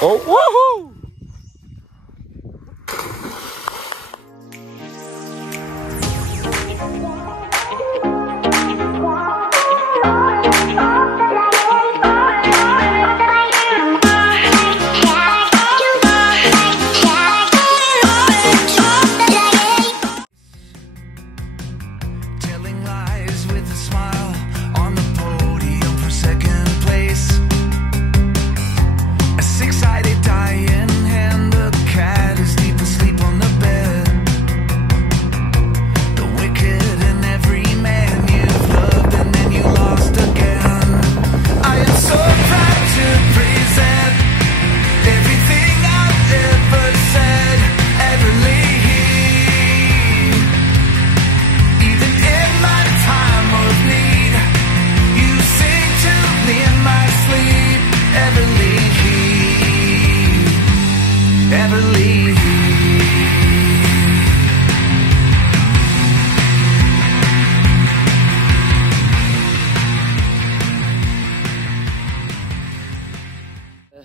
Oh, woohoo!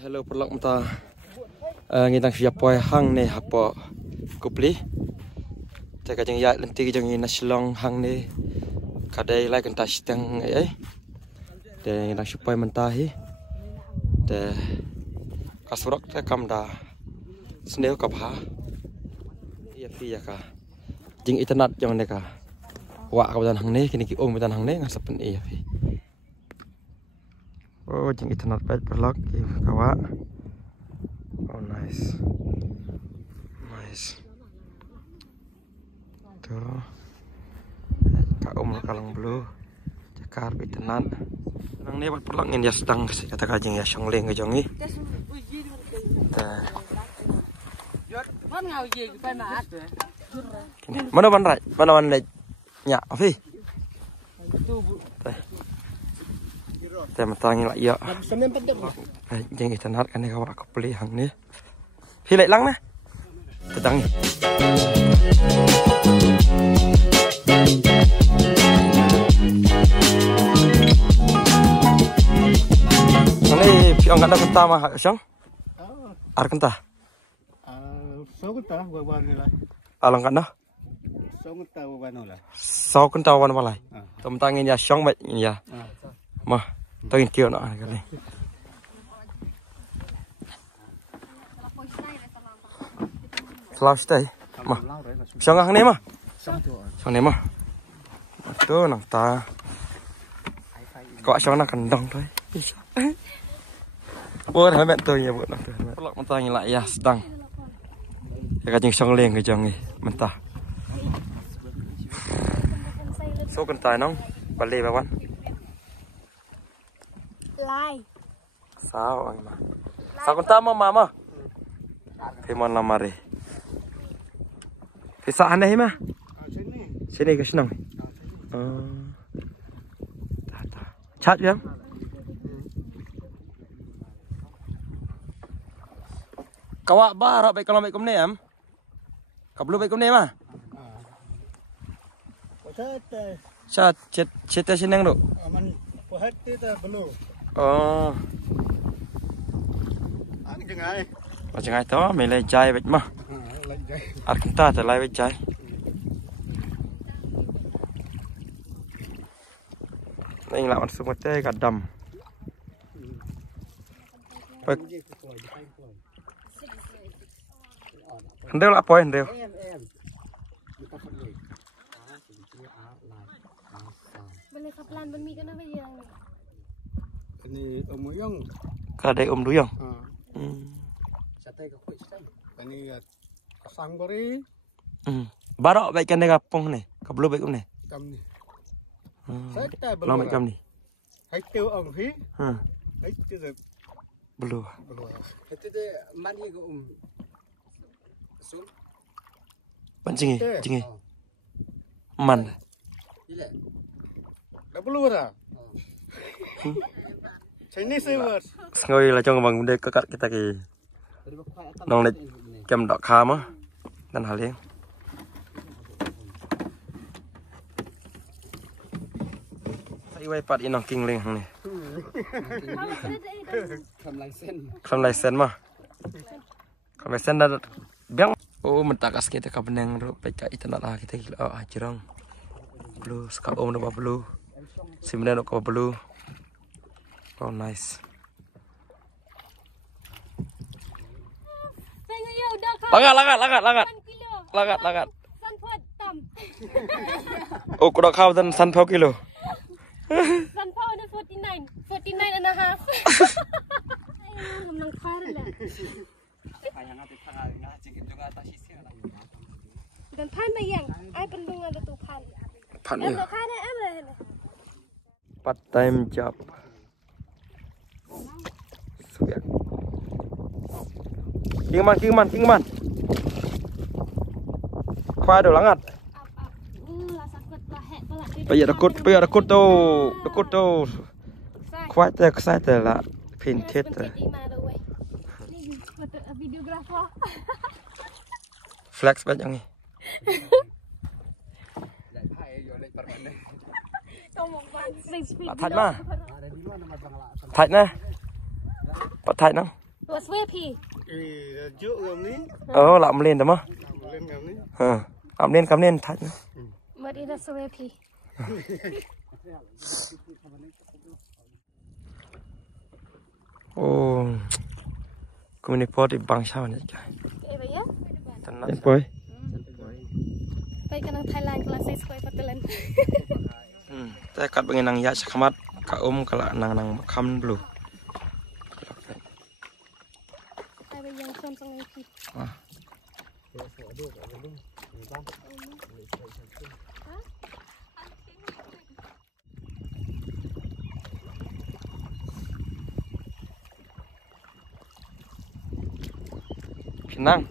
Hello perlak mata ngitang siapa hang ne apa kupli tak kajeng ya lenti kajeng naslong hang ne kadai lai kan tashtang ai de ngitang siapa mentahi de kasurok ta kamda sneo kapha ya fi ya ka jing internet jang ne ka wa ka hang ne kini ki ong hang ne ngasapen ya fi. Oh, jeng internet baik perlak kawa. Oh, nice. Nice. Tuh. Kak kalang blue. Cakar internet. Nang ni buat perlak ngin ya sedang kata kajeng ya songling ke jongi. Mana ban nya afi. Saya mentangi lah ya. Jeng internet kan kau aku beli hang ni. Pilih lang na. Tetangi. Ini pion kada kenta mah syang. Ar kenta. So kenta wawan lah. Alang kada. So kenta wawan lah. So kenta wawan malai. Temtangin ya syang baik ya. Mah. Tengin kio nak kali. Selalu stay. Mah. Siang ni mah. Siang ni mah. Tu nak ta. Kau siang nak kendang tu. Buat hebat tu ya buat nak tu. Pelak mentah ni lah ya sedang. Ya kajing siang leng kajang ni mentah. So kentai nong balik bawan. Lai. Sao anh mà? Sao con ta mà? Thì mon làm mà đi. Thì sao anh đây mà? Sini ke senang. Chat ya? Kawak bar baik kalau baik kum ni am. Kau belum baik kum ni mah? Chat chat senang tu. Aman puhat kita belum. Oh. Anh chừng Macam itu, milih jai bet mah. Ar kita terlai bet jai. Ini lawan semua teh kadam. Hendel lah poin hendel. Boleh kaplan bermi kan apa yang? Ini Duyung. Kadai Duyung. Sate ke kuih sate. Ini sanggori. Barok baik kan dengan pong ni. Kabelu baik ni. Kam ni. Sate belum. Lama kam ni. Hai tiêu ông phi. Hai tiêu rồi. Belum. Hai tiêu de mani ke Sun. Pancing ni. Man. Dah belum dah. Chinese words. Ngồi là cho bằng đây các kita kì. Nong này kem đỏ kham á. Nên hả liền. Thấy quay pat inong kinh lên hàng này. Không lại sen mà. Kalau misalnya biang, oh mentakas kita kabenang ro peka itan lah kita gila ajrang. Blue, skap om no blue. Sebenarnya no blue. Oh nice. Langat. Sunflower tam. Oh kuda kau dan sunflower kilo. Sunflower na 49 and a half. Ayun, nang fire lah. Dan pan ba yang? Ay pendung ada tu pan. Pan Em ya. lo kan em le. Part time job. Suyak. Kingman. Khoai đồ lắng ạt. Lah sakit lah hek pala. Bây giờ đã cút đâu. Khoai tè sai tè là pin thiết rồi. Videographer. Flex banyak nih. Thạch mà. Thạch nè. Bắt thạch nè. What's where P? Làm lên đúng không? Cầm lên thạch. What is that where P? Oh. Community di bang sao này trời. Eh ba ya? Em bơi. Pai kanang Thailand kelas 6 koi patelan. Saya kat bengenang ya sakamat ka kala nang makam dulu. Ai ba yang son sang P. Pinang.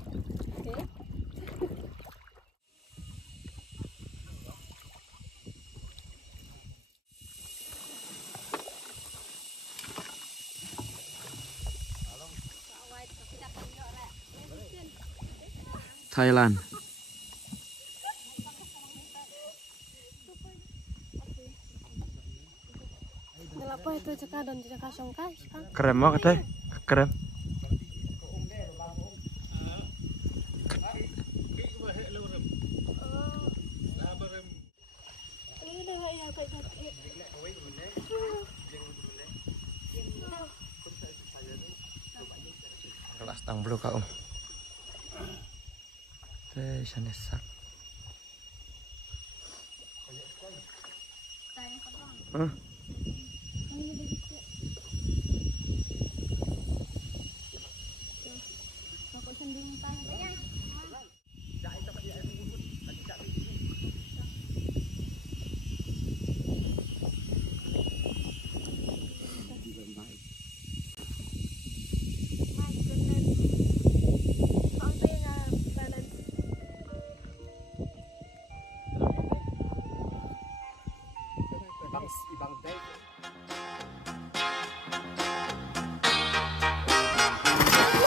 Thailand. Apa itu cakap dan cakap songkai sekarang? Krem mau katanya? Krem. Kelas tang blue kau. Teh sana sak.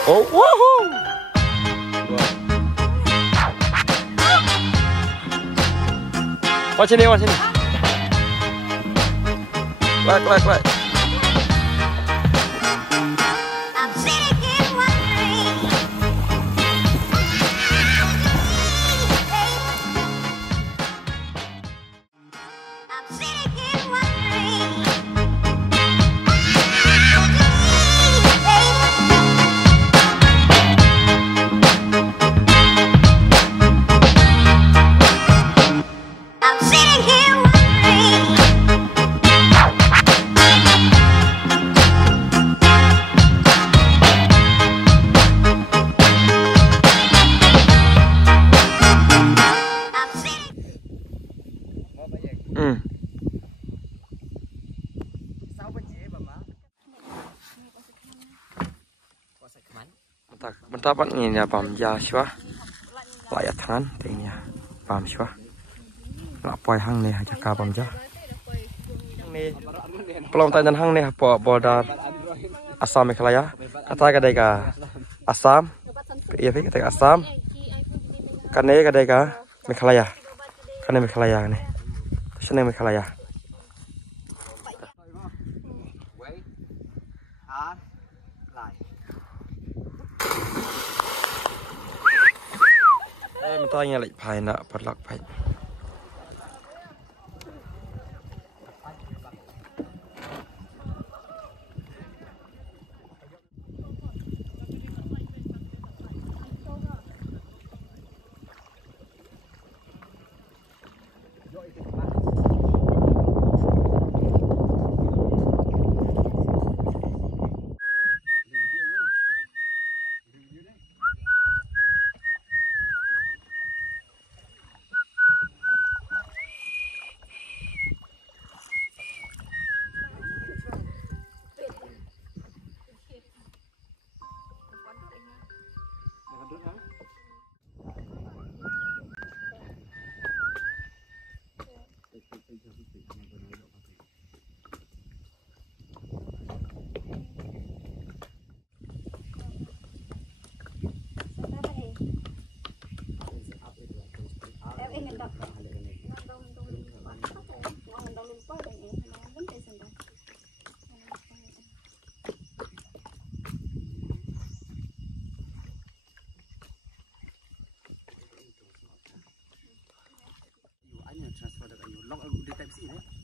Oh, woohoo! Watch ini. Like. Dapat ini ya pam ya sih layak tangan ini ya pam sih lapoi hang nih aja kapam ja nih pelong tangan hang nih bodar Assam Meghalaya kata kadai ka Assam iya kata Assam kane kadai ka Meghalaya nih sini Meghalaya mình tay nghe lại phải nợ bật lọc phải transfer được anh log đi type C đấy